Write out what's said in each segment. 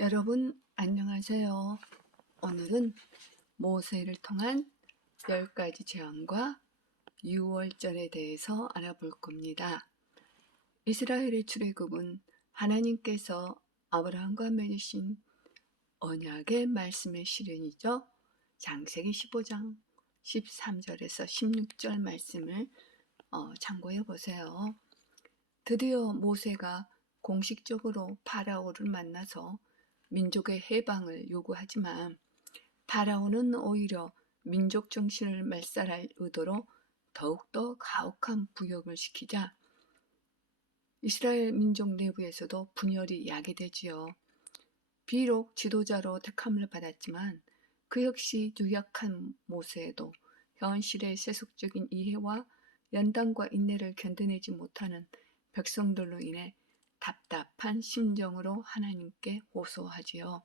여러분 안녕하세요. 오늘은 모세를 통한 10가지 재앙과 유월절에 대해서 알아볼 겁니다. 이스라엘의 출애굽은 하나님께서 아브라함과 맺으신 언약의 말씀의 실현이죠. 창세기 15장 13절에서 16절 말씀을 참고해 보세요. 드디어 모세가 공식적으로 파라오를 만나서 민족의 해방을 요구하지만 파라오는 오히려 민족 정신을 말살할 의도로 더욱더 가혹한 부역을 시키자 이스라엘 민족 내부에서도 분열이 야기되지요. 비록 지도자로 택함을 받았지만 그 역시 유약한 모세에도 현실의 세속적인 이해와 연단과 인내를 견뎌내지 못하는 백성들로 인해 답답한 심정으로 하나님께 호소하지요.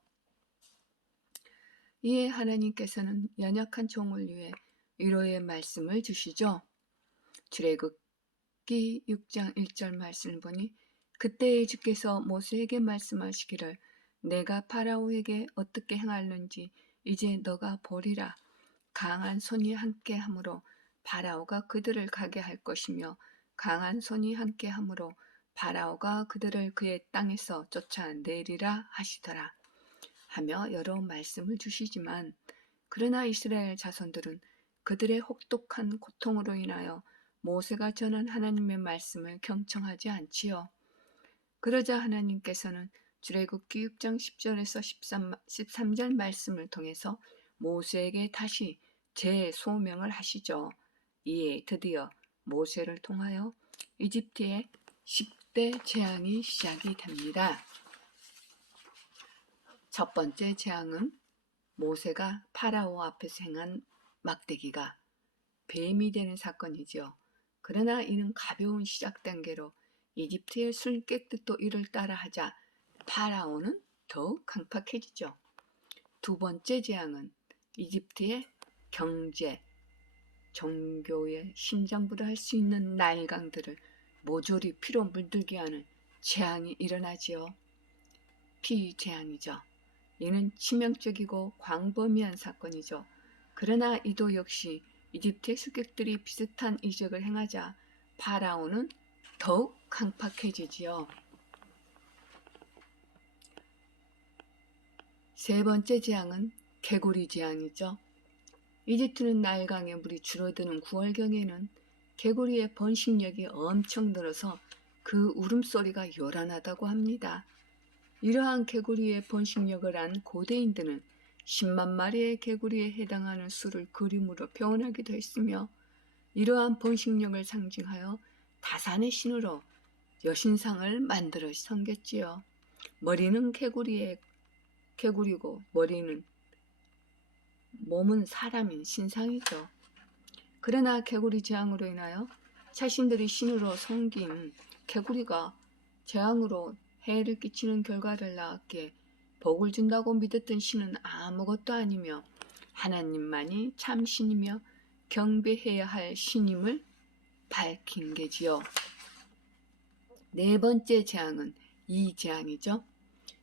이에 하나님께서는 연약한 종을 위해 위로의 말씀을 주시죠. 출애굽기 6장 1절 말씀을 보니 그때에 주께서 모세에게 말씀하시기를 내가 파라오에게 어떻게 행할는지 이제 너가 보리라. 강한 손이 함께하므로 파라오가 그들을 가게 할 것이며 강한 손이 함께하므로 파라오가 그들을 그의 땅에서 쫓아내리라 하시더라 하며 여러 말씀을 주시지만 그러나 이스라엘 자손들은 그들의 혹독한 고통으로 인하여 모세가 전한 하나님의 말씀을 경청하지 않지요. 그러자 하나님께서는 출애굽기 6장 10절에서 13절 말씀을 통해서 모세에게 다시 재소명을 하시죠. 이에 드디어 모세를 통하여 이집트의 10대 재앙이 시작이 됩니다. 첫 번째 재앙은 모세가 파라오 앞에서 행한 막대기가 뱀이 되는 사건이지요. 그러나 이는 가벼운 시작 단계로 이집트의 술객들도 이를 따라하자 파라오는 더욱 강팍해지죠. 두 번째 재앙은 이집트의 경제, 종교의 심장부를 할 수 있는 나일강들을 모조리 피로 물들게 하는 재앙이 일어나지요. 피재앙이죠. 이는 치명적이고 광범위한 사건이죠. 그러나 이도 역시 이집트의 술객들이 비슷한 이적을 행하자 파라오는 더욱 강팍해지지요. 세 번째 재앙은 개구리 재앙이죠. 이집트는 나일강의 물이 줄어드는 9월경에는 개구리의 번식력이 엄청 늘어서 그 울음소리가 요란하다고 합니다. 이러한 개구리의 번식력을 안 고대인들은 10만 마리의 개구리에 해당하는 수를 그림으로 표현하기도 했으며 이러한 번식력을 상징하여 다산의 신으로 여신상을 만들어 섬겼지요. 머리는 개구리고 몸은 사람인 신상이죠. 그러나 개구리 재앙으로 인하여 자신들이 신으로 섬긴 개구리가 재앙으로 해를 끼치는 결과를 낳았기에 복을 준다고 믿었던 신은 아무것도 아니며 하나님만이 참 신이며 경배해야 할 신임을 밝힌 게지요. 네 번째 재앙은 이 재앙이죠.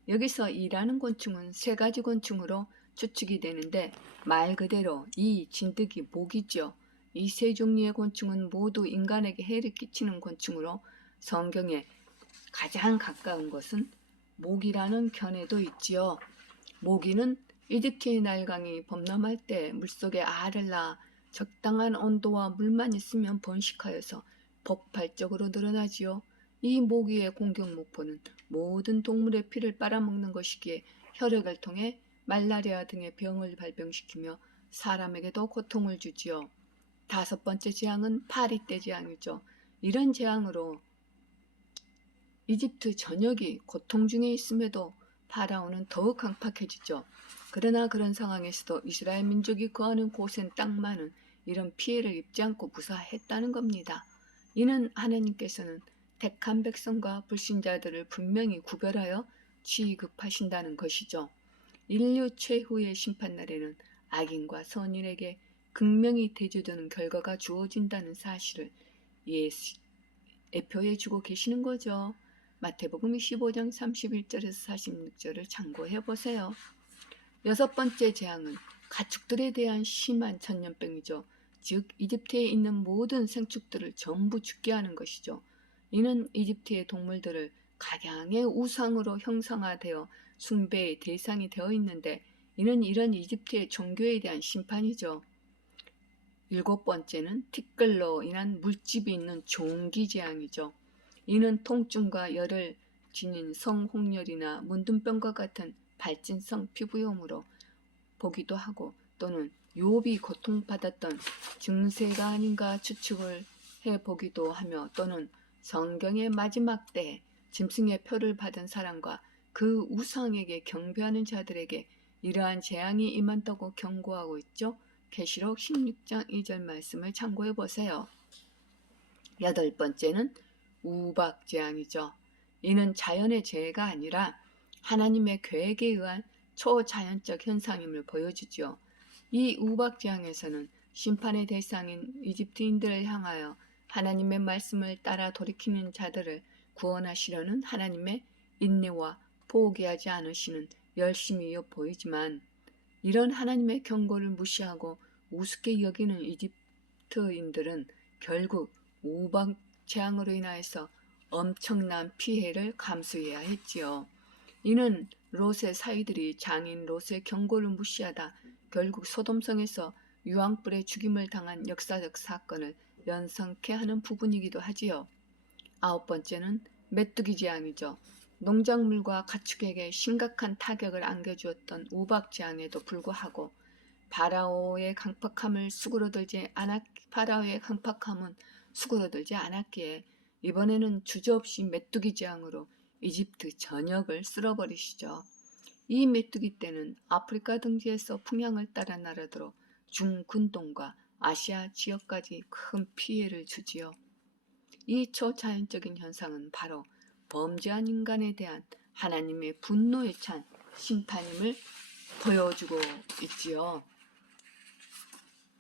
여기서 이라는 곤충은 세 가지 곤충으로 추측이 되는데 말 그대로 이 진드기 모기죠. 이 세 종류의 곤충은 모두 인간에게 해를 끼치는 곤충으로 성경에 가장 가까운 것은 모기라는 견해도 있지요. 모기는 이집트의 나일강이 범람할 때 물속에 알을 낳아 적당한 온도와 물만 있으면 번식하여서 폭발적으로 늘어나지요. 이 모기의 공격 목표는 모든 동물의 피를 빨아먹는 것이기에 혈액을 통해 말라리아 등의 병을 발병시키며 사람에게도 고통을 주지요. 다섯 번째 재앙은 파리떼 재앙이죠. 이런 재앙으로 이집트 전역이 고통 중에 있음에도 파라오는 더욱 강팍해지죠. 그러나 그런 상황에서도 이스라엘 민족이 거하는 곳엔 땅만은 이런 피해를 입지 않고 무사했다는 겁니다. 이는 하나님께서는 택한 백성과 불신자들을 분명히 구별하여 취급하신다는 것이죠. 인류 최후의 심판날에는 악인과 선인에게 극명히 대조되는 결과가 주어진다는 사실을 예표해 주고 계시는 거죠. 마태복음 15장 31절에서 46절을 참고해 보세요. 여섯 번째 재앙은 가축들에 대한 심한 전염병이죠. 즉 이집트에 있는 모든 생축들을 전부 죽게 하는 것이죠. 이는 이집트의 동물들을 각양의 우상으로 형상화되어 숭배의 대상이 되어 있는데, 이는 이런 이집트의 종교에 대한 심판이죠. 일곱 번째는 티끌로 인한 물집이 있는 종기재앙이죠. 이는 통증과 열을 지닌 성홍열이나 문둥병과 같은 발진성 피부염으로 보기도 하고, 또는 욥이 고통받았던 증세가 아닌가 추측을 해보기도 하며, 또는 성경의 마지막 때에 짐승의 표를 받은 사람과 그 우상에게 경배하는 자들에게 이러한 재앙이 임한다고 경고하고 있죠. 계시록 16장 2절 말씀을 참고해 보세요. 여덟 번째는 우박재앙이죠. 이는 자연의 재해가 아니라 하나님의 계획에 의한 초자연적 현상임을 보여주죠. 이 우박재앙에서는 심판의 대상인 이집트인들을 향하여 하나님의 말씀을 따라 돌이키는 자들을 구원하시려는 하나님의 인내와 포기하지 않으시는 열심이여 보이지만, 이런 하나님의 경고를 무시하고 우습게 여기는 이집트인들은 결국 우박 재앙으로 인하여서 엄청난 피해를 감수해야 했지요. 이는 롯의 사위들이 장인 롯의 경고를 무시하다 결국 소돔성에서 유황불에 죽임을 당한 역사적 사건을 연상케 하는 부분이기도 하지요. 아홉 번째는 메뚜기 재앙이죠. 농작물과 가축에게 심각한 타격을 안겨주었던 우박 재앙에도 불구하고 파라오의 강팍함은 수그러들지 않았기에 이번에는 주저없이 메뚜기 재앙으로 이집트 전역을 쓸어버리시죠. 이 메뚜기 떼는 아프리카 등지에서 풍향을 따라 날아들어 중근동과 아시아 지역까지 큰 피해를 주지요. 이 초자연적인 현상은 바로 범죄한 인간에 대한 하나님의 분노에 찬 심판임을 보여주고 있지요.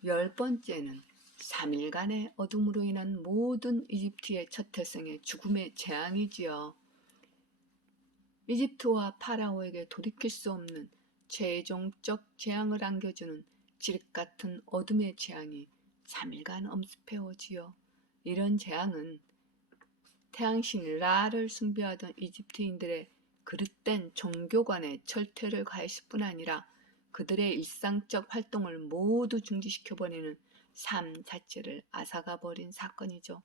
열 번째는 3일간의 어둠으로 인한 모든 이집트의 첫 태생의 죽음의 재앙이지요. 이집트와 파라오에게 돌이킬 수 없는 최종적 재앙을 안겨주는 칠흑같은 어둠의 재앙이 3일간 엄습해 오지요. 이런 재앙은 태양신 라를 숭배하던 이집트인들의 그릇된 종교관의 철퇴를 가했을 뿐 아니라 그들의 일상적 활동을 모두 중지시켜버리는 삶 자체를 앗아가버린 사건이죠.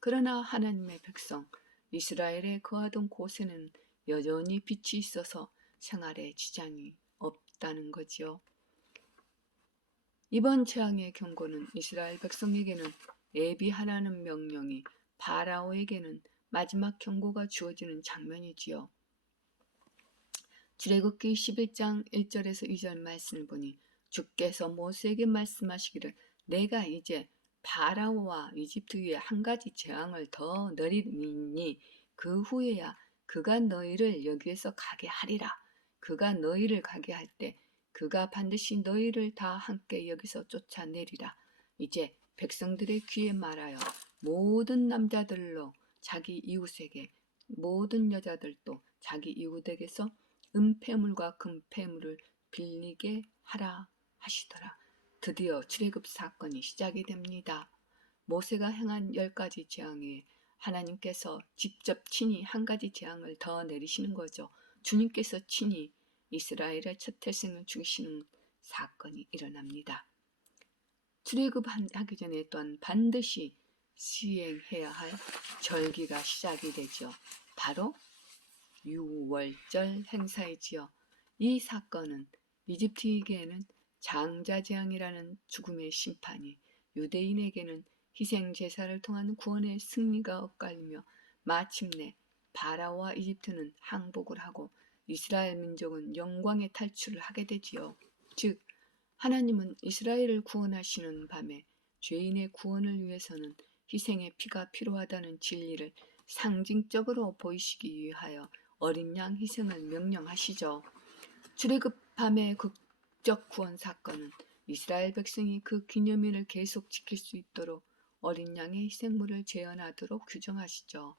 그러나 하나님의 백성 이스라엘에 거하던 곳에는 여전히 빛이 있어서 생활에 지장이 없다는 거지요. 이번 재앙의 경고는 이스라엘 백성에게는 예비하라는 명령이, 파라오에게는 마지막 경고가 주어지는 장면이지요. 출애굽기 11장 1절에서 2절 말씀을 보니 주께서 모세에게 말씀하시기를 내가 이제 파라오와 이집트 위에 한 가지 재앙을 더 내리니 그 후에야 그가 너희를 여기에서 가게 하리라. 그가 너희를 가게 할 때 그가 반드시 너희를 다 함께 여기서 쫓아내리라. 이제 백성들의 귀에 말하여 모든 남자들로 자기 이웃에게, 모든 여자들도 자기 이웃에게서 은폐물과 금폐물을 빌리게 하라 하시더라. 드디어 출애굽 사건이 시작이 됩니다. 모세가 행한 10가지 재앙에 하나님께서 직접 친히 한 가지 재앙을 더 내리시는 거죠. 주님께서 친히 이스라엘의 첫 태생을 죽이시는 사건이 일어납니다. 출애굽하기 전에 또한 반드시 시행해야 할 절기가 시작이 되죠. 바로 유월절 행사이지요. 이 사건은 이집트에게는 장자재앙이라는 죽음의 심판이, 유대인에게는 희생제사를 통한 구원의 승리가 엇갈리며 마침내 파라오와 이집트는 항복을 하고 이스라엘 민족은 영광의 탈출을 하게 되지요. 즉 하나님은 이스라엘을 구원하시는 밤에 죄인의 구원을 위해서는 희생의 피가 필요하다는 진리를 상징적으로 보이시기 위하여 어린 양 희생을 명령하시죠. 출애굽 밤의 극적 구원 사건은 이스라엘 백성이 그 기념일을 계속 지킬 수 있도록 어린 양의 희생물을 재현하도록 규정하시죠.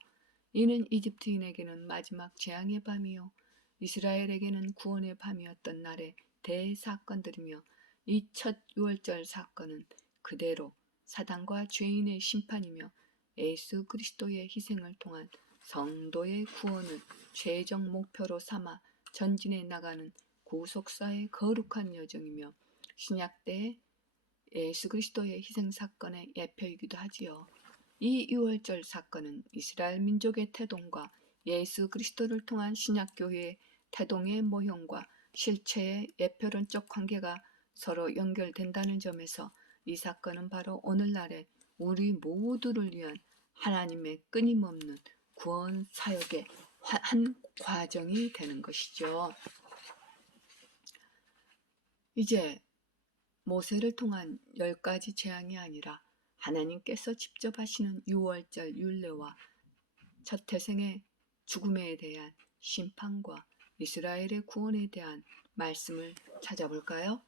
이는 이집트인에게는 마지막 재앙의 밤이요 이스라엘에게는 구원의 밤이었던 날의 대사건들이며 이 첫 유월절 사건은 그대로 사단과 죄인의 심판이며 예수 그리스도의 희생을 통한 성도의 구원을 최종 목표로 삼아 전진해 나가는 구속사의 거룩한 여정이며 신약 때의 예수 그리스도의 희생 사건의 예표이기도 하지요. 이 유월절 사건은 이스라엘 민족의 태동과 예수 그리스도를 통한 신약교회의 태동의 모형과 실체의 예표론적 관계가 서로 연결된다는 점에서 이 사건은 바로 오늘날의 우리 모두를 위한 하나님의 끊임없는 구원 사역의 한 과정이 되는 것이죠. 이제 모세를 통한 10가지 재앙이 아니라 하나님께서 직접 하시는 유월절 율례와 첫 태생의 죽음에 대한 심판과 이스라엘의 구원에 대한 말씀을 찾아볼까요?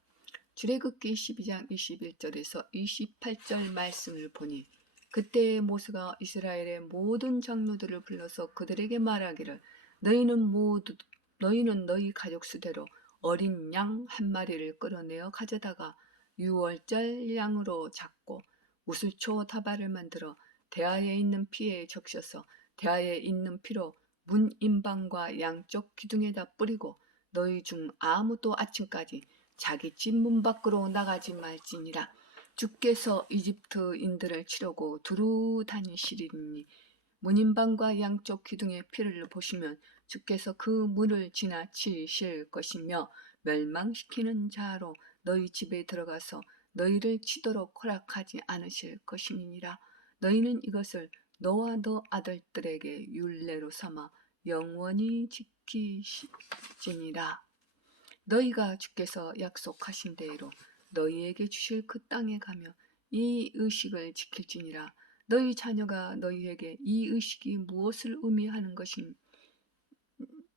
출애굽기 12장 21절에서 28절 말씀을 보니 그때의 모세가 이스라엘의 모든 장로들을 불러서 그들에게 말하기를 너희는 너희 가족 수대로 어린 양 한 마리를 끌어내어 가져다가 유월절 양으로 잡고 우슬초 다발을 만들어 대하에 있는 피에 적셔서 대하에 있는 피로 문 임방과 양쪽 기둥에다 뿌리고 너희 중 아무도 아침까지 자기 집 문 밖으로 나가지 말지니라. 주께서 이집트인들을 치려고 두루 다니시리니 문인방과 양쪽 기둥의 피를 보시면 주께서 그 문을 지나치실 것이며 멸망시키는 자로 너희 집에 들어가서 너희를 치도록 허락하지 않으실 것이니라. 너희는 이것을 너와 너 아들들에게 율례로 삼아 영원히 지키시니라. 너희가 주께서 약속하신 대로 너희에게 주실 그 땅에 가며 이 의식을 지킬지니라. 너희 자녀가 너희에게 이 의식이 무엇을 의미하는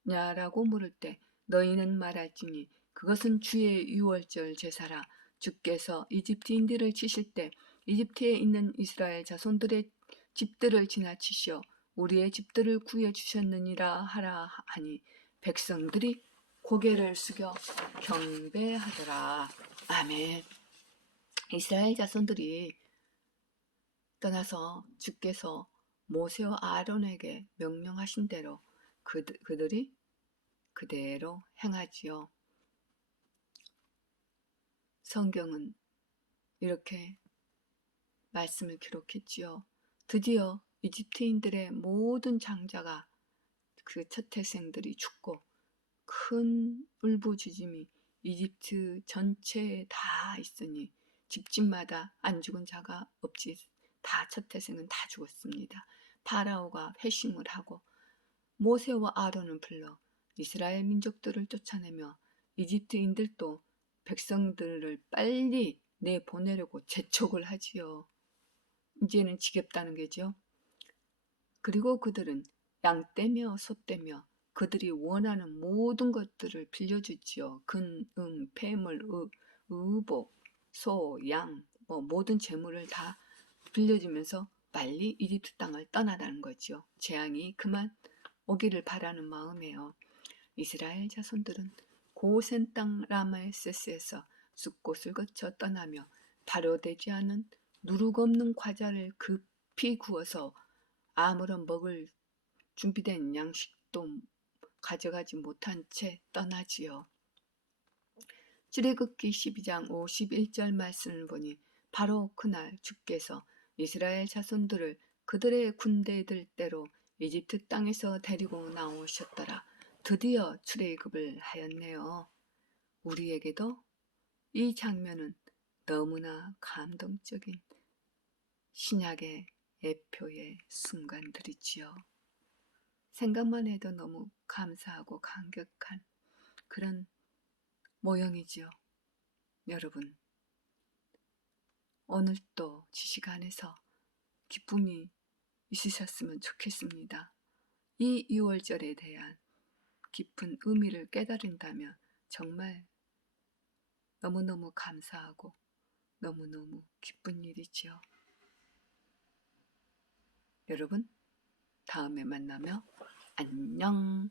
것이냐라고 물을 때 너희는 말할지니 그것은 주의 유월절 제사라. 주께서 이집트인들을 치실 때 이집트에 있는 이스라엘 자손들의 집들을 지나치시어 우리의 집들을 구해 주셨느니라 하라 하니 백성들이 고개를 숙여 경배하더라. 아멘. 이스라엘 자손들이 떠나서 주께서 모세와 아론에게 명령하신 대로 그들이 그대로 행하지요. 성경은 이렇게 말씀을 기록했지요. 드디어 이집트인들의 모든 장자가 그 첫 태생들이 죽고 큰 울부짖음이 이집트 전체에 다 있으니 집집마다 안 죽은 자가 없지 다 첫 태생은 다 죽었습니다. 파라오가 회심을 하고 모세와 아론을 불러 이스라엘 민족들을 쫓아내며 이집트인들도 백성들을 빨리 내보내려고 재촉을 하지요. 이제는 지겹다는 거죠. 그리고 그들은 양떼며 소떼며 그들이 원하는 모든 것들을 빌려주지요. 근, 폐물, 의복, 소, 양, 모든 재물을 다 빌려주면서 빨리 이집트 땅을 떠나라는 거죠. 재앙이 그만 오기를 바라는 마음이에요. 이스라엘 자손들은 고센 땅 라마세스에서 숲곳을 거쳐 떠나며 발효되지 않은 누룩 없는 과자를 급히 구워서 아무런 먹을 준비된 양식도 가져가지 못한 채 떠나지요. 출애굽기 12장 51절 말씀을 보니 바로 그날 주께서 이스라엘 자손들을 그들의 군대들대로 이집트 땅에서 데리고 나오셨더라. 드디어 출애굽을 하였네요. 우리에게도 이 장면은 너무나 감동적인 신약의 예표의 순간들이지요. 생각만 해도 너무 감사하고 감격한 그런 모형이지요. 여러분, 오늘도 지시간에서 기쁨이 있으셨으면 좋겠습니다. 이 6월절에 대한 깊은 의미를 깨달은다면 정말 너무너무 감사하고 너무너무 기쁜 일이지요. 여러분, 다음에 만나며 안녕.